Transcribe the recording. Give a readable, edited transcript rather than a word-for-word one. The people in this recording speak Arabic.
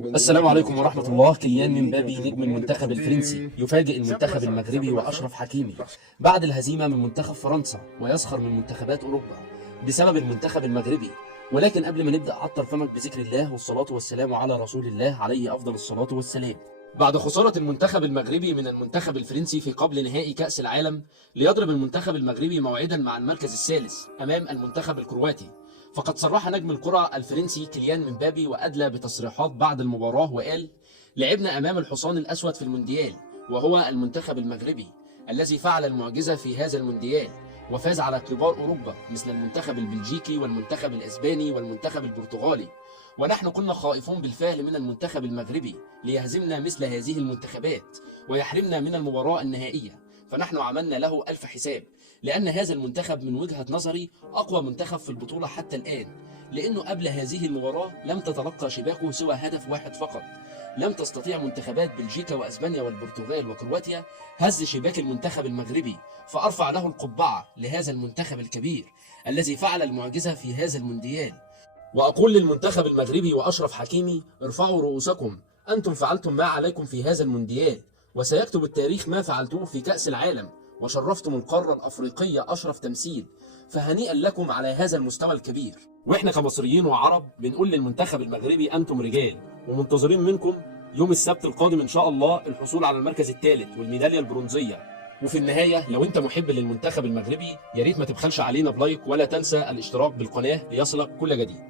السلام عليكم ورحمة الله. كيليان مبابي نجم المنتخب الفرنسي يفاجئ المنتخب المغربي وأشرف حكيمي بعد الهزيمة من منتخب فرنسا، ويسخر من منتخبات أوروبا بسبب المنتخب المغربي. ولكن قبل ما نبدأ عطر فمك بذكر الله والصلاة والسلام على رسول الله عليه أفضل الصلاة والسلام. بعد خسارة المنتخب المغربي من المنتخب الفرنسي في قبل نهائي كأس العالم، ليضرب المنتخب المغربي موعدا مع المركز الثالث أمام المنتخب الكرواتي. فقد صرح نجم الكرة الفرنسي كيليان مبابي وأدلى بتصريحات بعد المباراة وقال: لعبنا أمام الحصان الأسود في المونديال، وهو المنتخب المغربي الذي فعل المعجزة في هذا المونديال، وفاز على كبار أوروبا مثل المنتخب البلجيكي والمنتخب الإسباني والمنتخب البرتغالي. ونحن كنا خائفون بالفعل من المنتخب المغربي ليهزمنا مثل هذه المنتخبات ويحرمنا من المباراة النهائية. فنحن عملنا له ألف حساب، لأن هذا المنتخب من وجهة نظري أقوى منتخب في البطولة حتى الآن، لأنه قبل هذه المباراة لم تتلقى شباكه سوى هدف واحد فقط. لم تستطيع منتخبات بلجيكا وأسبانيا والبرتغال وكرواتيا هز شباك المنتخب المغربي، فأرفع له القبعة لهذا المنتخب الكبير الذي فعل المعجزة في هذا المونديال. وأقول للمنتخب المغربي وأشرف حكيمي: ارفعوا رؤوسكم، أنتم فعلتم ما عليكم في هذا المونديال، وسيكتب التاريخ ما فعلتوه في كأس العالم، وشرفتم القارة الأفريقية أشرف تمثيل، فهنيئا لكم على هذا المستوى الكبير. وإحنا كمصريين وعرب بنقول للمنتخب المغربي: أنتم رجال، ومنتظرين منكم يوم السبت القادم إن شاء الله الحصول على المركز الثالث والميدالية البرونزية. وفي النهاية، لو أنت محب للمنتخب المغربي، يا ريت ما تبخلش علينا بلايك، ولا تنسى الاشتراك بالقناة ليصلك كل جديد.